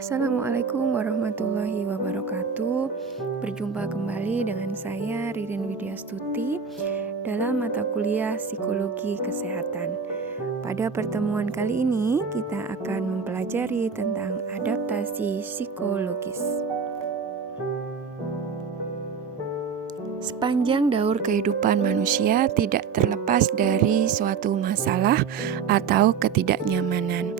Assalamualaikum warahmatullahi wabarakatuh. Berjumpa kembali dengan saya Ririn Widyastuti dalam mata kuliah Psikologi Kesehatan. Pada pertemuan kali ini kita akan mempelajari tentang adaptasi psikologis. Sepanjang daur kehidupan manusia tidak terlepas dari suatu masalah atau ketidaknyamanan.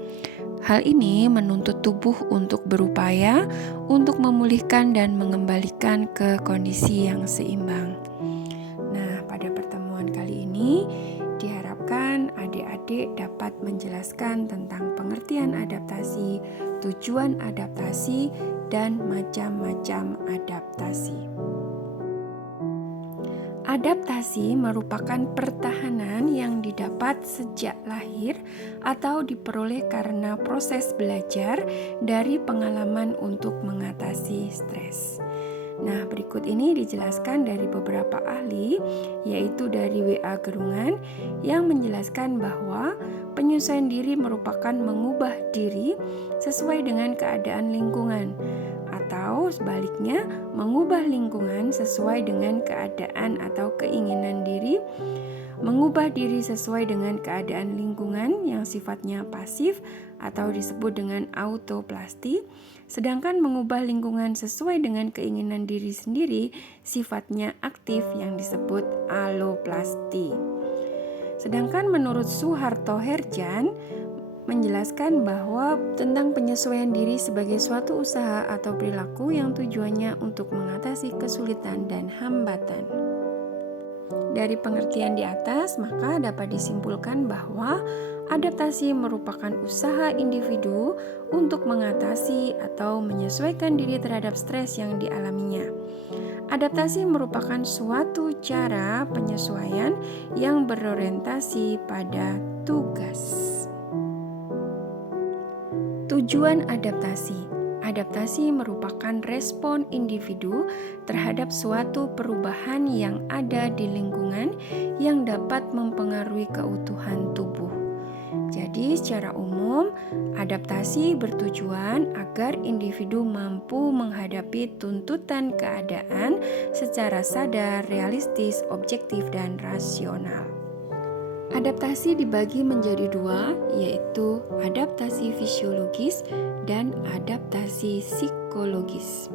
Hal ini menuntut tubuh untuk berupaya untuk memulihkan dan mengembalikan ke kondisi yang seimbang. Nah, pada pertemuan kali ini diharapkan adik-adik dapat menjelaskan tentang pengertian adaptasi, tujuan adaptasi, dan macam-macam adaptasi. Adaptasi merupakan pertahanan yang didapat sejak lahir atau diperoleh karena proses belajar dari pengalaman untuk mengatasi stres. Nah, berikut ini dijelaskan dari beberapa ahli, yaitu dari W.A. Gerungan, yang menjelaskan bahwa penyesuaian diri merupakan mengubah diri sesuai dengan keadaan lingkungan, atau sebaliknya mengubah lingkungan sesuai dengan keadaan atau keinginan diri, mengubah diri sesuai dengan keadaan lingkungan yang sifatnya pasif atau disebut dengan autoplasti, sedangkan mengubah lingkungan sesuai dengan keinginan diri sendiri sifatnya aktif yang disebut alloplasti. Sedangkan menurut Suharto Herjan menjelaskan bahwa tentang penyesuaian diri sebagai suatu usaha atau perilaku yang tujuannya untuk mengatasi kesulitan dan hambatan. Dari pengertian di atas, maka dapat disimpulkan bahwa adaptasi merupakan usaha individu untuk mengatasi atau menyesuaikan diri terhadap stres yang dialaminya. Adaptasi merupakan suatu cara penyesuaian yang berorientasi pada tugas. Tujuan adaptasi. Adaptasi merupakan respon individu terhadap suatu perubahan yang ada di lingkungan yang dapat mempengaruhi keutuhan tubuh. Jadi, secara umum, adaptasi bertujuan agar individu mampu menghadapi tuntutan keadaan secara sadar, realistis, objektif, dan rasional. Adaptasi dibagi menjadi dua, yaitu adaptasi fisiologis dan adaptasi psikologis.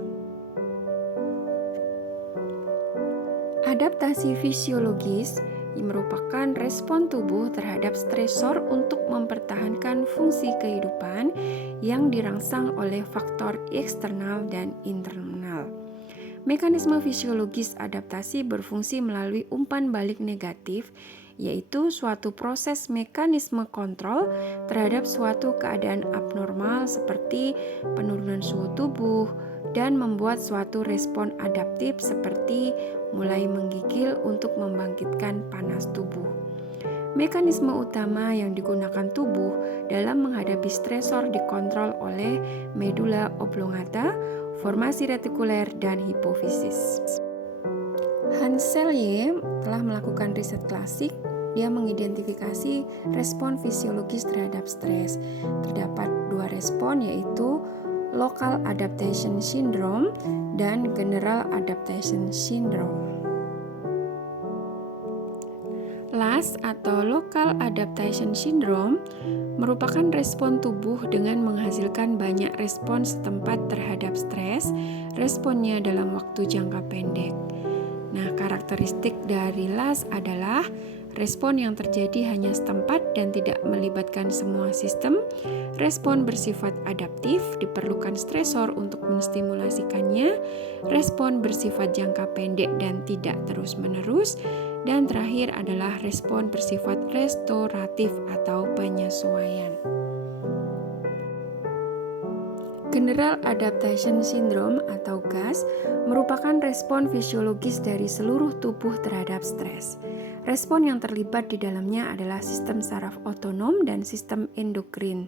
Adaptasi fisiologis merupakan respon tubuh terhadap stresor untuk mempertahankan fungsi kehidupan yang dirangsang oleh faktor eksternal dan internal. Mekanisme fisiologis adaptasi berfungsi melalui umpan balik negatif, yaitu suatu proses mekanisme kontrol terhadap suatu keadaan abnormal seperti penurunan suhu tubuh dan membuat suatu respon adaptif seperti mulai menggigil untuk membangkitkan panas tubuh. Mekanisme utama yang digunakan tubuh dalam menghadapi stresor dikontrol oleh medula oblongata, formasi retikuler, dan hipofisis. Hans Selye telah melakukan riset klasik. Dia mengidentifikasi respon fisiologis terhadap stres. Terdapat dua respon, yaitu local adaptation syndrome dan general adaptation syndrome. LAS atau local adaptation syndrome merupakan respon tubuh dengan menghasilkan banyak respon setempat terhadap stres, responnya dalam waktu jangka pendek. Nah, karakteristik dari LAS adalah respon yang terjadi hanya setempat dan tidak melibatkan semua sistem. Respon bersifat adaptif, diperlukan stresor untuk menstimulasikannya. Respon bersifat jangka pendek dan tidak terus-menerus. Dan terakhir adalah respon bersifat restoratif atau penyesuaian. General Adaptation Syndrome atau GAS merupakan respon fisiologis dari seluruh tubuh terhadap stres. Respon yang terlibat di dalamnya adalah sistem saraf otonom dan sistem endokrin.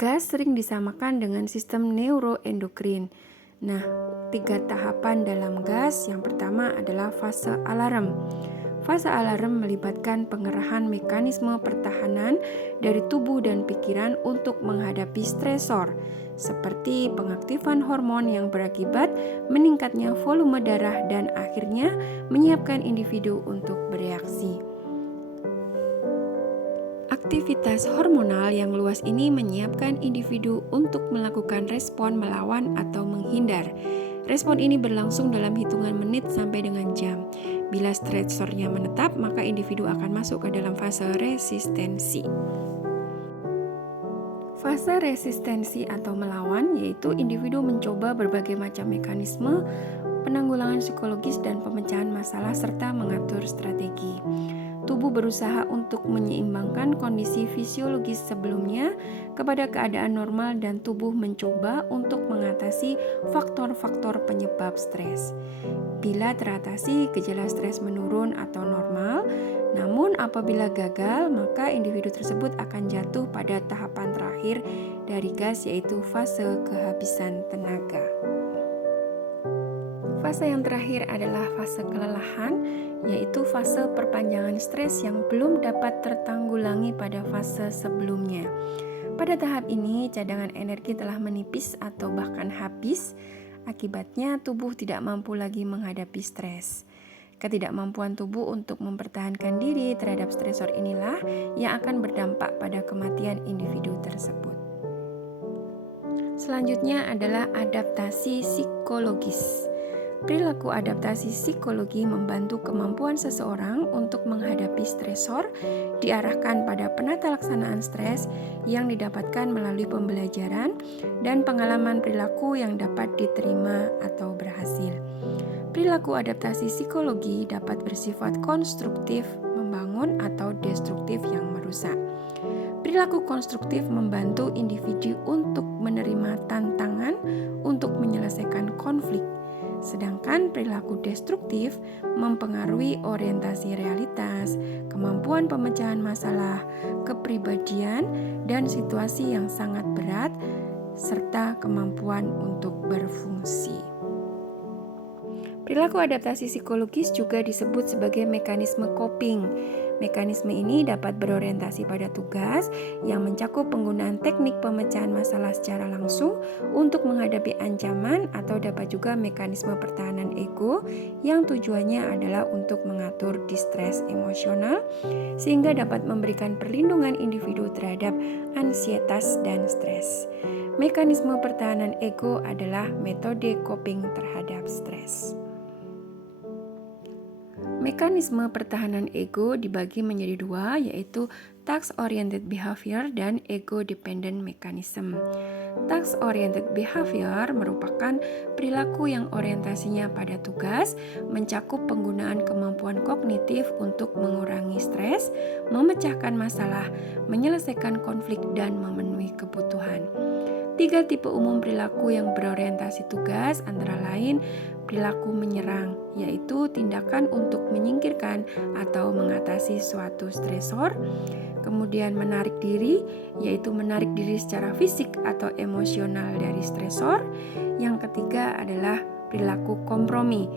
GAS sering disamakan dengan sistem neuroendokrin. Nah, 3 tahapan dalam GAS. Yang pertama adalah fase alarm. Fase alarm melibatkan pengerahan mekanisme pertahanan dari tubuh dan pikiran untuk menghadapi stresor, seperti pengaktifan hormon yang berakibat meningkatnya volume darah dan akhirnya menyiapkan individu untuk bereaksi. Aktivitas hormonal yang luas ini menyiapkan individu untuk melakukan respon melawan atau menghindar. Respon ini berlangsung dalam hitungan menit sampai dengan jam. Bila stresornya menetap, maka individu akan masuk ke dalam fase resistensi. Fase resistensi atau melawan yaitu individu mencoba berbagai macam mekanisme penanggulangan psikologis dan pemecahan masalah serta mengatur strategi. Tubuh berusaha untuk menyeimbangkan kondisi fisiologis sebelumnya kepada keadaan normal dan tubuh mencoba untuk mengatasi faktor-faktor penyebab stres. Bila teratasi, gejala stres menurun atau normal. Namun apabila gagal, maka individu tersebut akan jatuh pada tahapan terakhir dari gas yaitu fase kehabisan tenaga. Fase yang terakhir adalah fase kelelahan, yaitu fase perpanjangan stres yang belum dapat tertanggulangi pada fase sebelumnya. Pada tahap ini, cadangan energi telah menipis atau bahkan habis. Akibatnya, tubuh tidak mampu lagi menghadapi stres. Ketidakmampuan tubuh untuk mempertahankan diri terhadap stresor inilah yang akan berdampak pada kematian individu tersebut. Selanjutnya adalah adaptasi psikologis. Perilaku adaptasi psikologi membantu kemampuan seseorang untuk menghadapi stresor, diarahkan pada penata laksanaan stres yang didapatkan melalui pembelajaran dan pengalaman perilaku yang dapat diterima atau berhasil. Perilaku adaptasi psikologi dapat bersifat konstruktif, membangun, atau destruktif yang merusak. Perilaku konstruktif membantu individu untuk menerima tantangan untuk menyelesaikan konflik. Sedangkan perilaku destruktif mempengaruhi orientasi realitas, kemampuan pemecahan masalah, kepribadian, dan situasi yang sangat berat, serta kemampuan untuk berfungsi. Perilaku adaptasi psikologis juga disebut sebagai mekanisme coping. Mekanisme ini dapat berorientasi pada tugas yang mencakup penggunaan teknik pemecahan masalah secara langsung untuk menghadapi ancaman atau dapat juga mekanisme pertahanan ego yang tujuannya adalah untuk mengatur distres emosional sehingga dapat memberikan perlindungan individu terhadap ansietas dan stres. Mekanisme pertahanan ego adalah metode coping terhadap stres. Mekanisme pertahanan ego dibagi menjadi dua, yaitu task-oriented behavior dan ego-dependent mechanism. Task-oriented behavior merupakan perilaku yang orientasinya pada tugas, mencakup penggunaan kemampuan kognitif untuk mengurangi stres, memecahkan masalah, menyelesaikan konflik, dan memenuhi kebutuhan. 3 tipe umum perilaku yang berorientasi tugas antara lain perilaku menyerang, yaitu tindakan untuk menyingkirkan atau mengatasi suatu stresor. Kemudian menarik diri, yaitu menarik diri secara fisik atau emosional dari stresor. Yang ketiga adalah perilaku kompromi,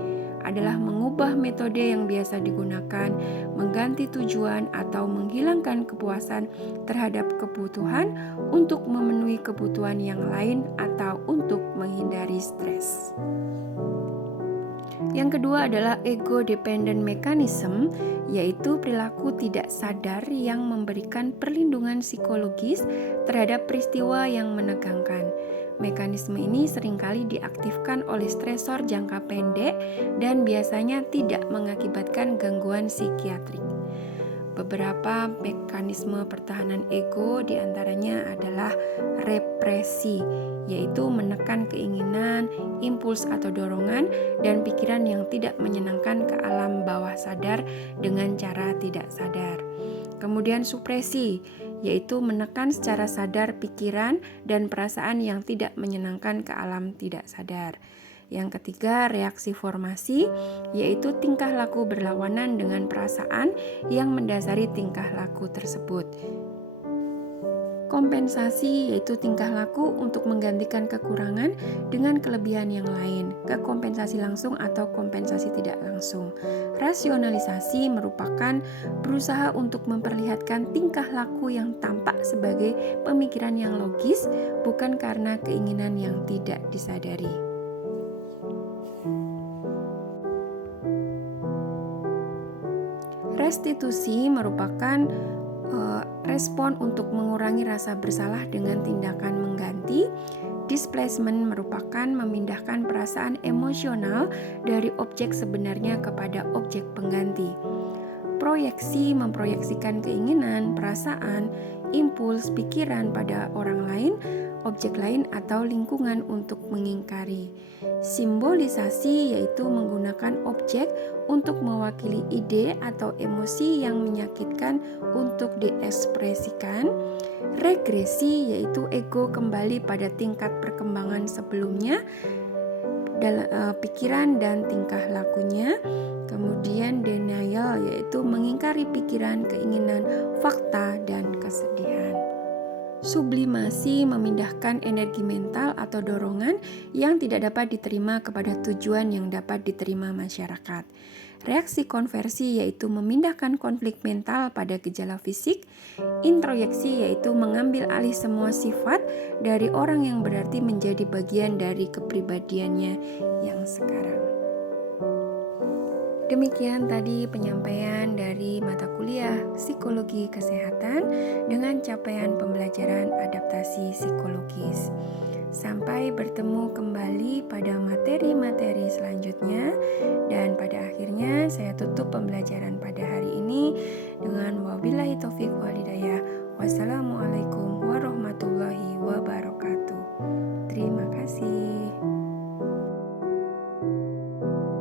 adalah mengubah metode yang biasa digunakan, mengganti tujuan atau menghilangkan kepuasan terhadap kebutuhan untuk memenuhi kebutuhan yang lain atau untuk menghindari stres. Yang kedua adalah ego-dependent mechanism, yaitu perilaku tidak sadar yang memberikan perlindungan psikologis terhadap peristiwa yang menegangkan. Mekanisme ini seringkali diaktifkan oleh stresor jangka pendek dan biasanya tidak mengakibatkan gangguan psikiatrik. Beberapa mekanisme pertahanan ego diantaranya adalah represi, yaitu menekan keinginan, impuls atau dorongan, dan pikiran yang tidak menyenangkan ke alam bawah sadar dengan cara tidak sadar. Kemudian supresi, yaitu menekan secara sadar pikiran dan perasaan yang tidak menyenangkan ke alam tidak sadar. Yang ketiga, reaksi formasi, yaitu tingkah laku berlawanan dengan perasaan yang mendasari tingkah laku tersebut. Kompensasi yaitu tingkah laku untuk menggantikan kekurangan dengan kelebihan yang lain, kekompensasi langsung atau kompensasi tidak langsung. Rasionalisasi merupakan berusaha untuk memperlihatkan tingkah laku yang tampak sebagai pemikiran yang logis, bukan karena keinginan yang tidak disadari. Restitusi merupakan respon untuk mengurangi rasa bersalah dengan tindakan mengganti. Displacement merupakan memindahkan perasaan emosional dari objek sebenarnya kepada objek pengganti. Proyeksi memproyeksikan keinginan, perasaan, impuls, pikiran pada orang lain, objek lain atau lingkungan untuk mengingkari. Simbolisasi yaitu menggunakan objek untuk mewakili ide atau emosi yang menyakitkan untuk diekspresikan. Regresi yaitu ego kembali pada tingkat perkembangan sebelumnya dalam pikiran dan tingkah lakunya. Kemudian denial yaitu mengingkari pikiran, keinginan, fakta, dan kesedihan. Sublimasi memindahkan energi mental atau dorongan yang tidak dapat diterima kepada tujuan yang dapat diterima masyarakat. Reaksi konversi yaitu memindahkan konflik mental pada gejala fisik. Introyeksi yaitu mengambil alih semua sifat dari orang yang berarti menjadi bagian dari kepribadiannya yang sekarang. Demikian tadi penyampaian dari mata kuliah Psikologi Kesehatan dengan capaian pembelajaran adaptasi psikologis. Sampai bertemu kembali pada materi-materi selanjutnya, dan pada akhirnya saya tutup pembelajaran pada hari ini dengan wabillahi taufiq wal hidayah. Wassalamualaikum warahmatullahi wabarakatuh. Terima kasih.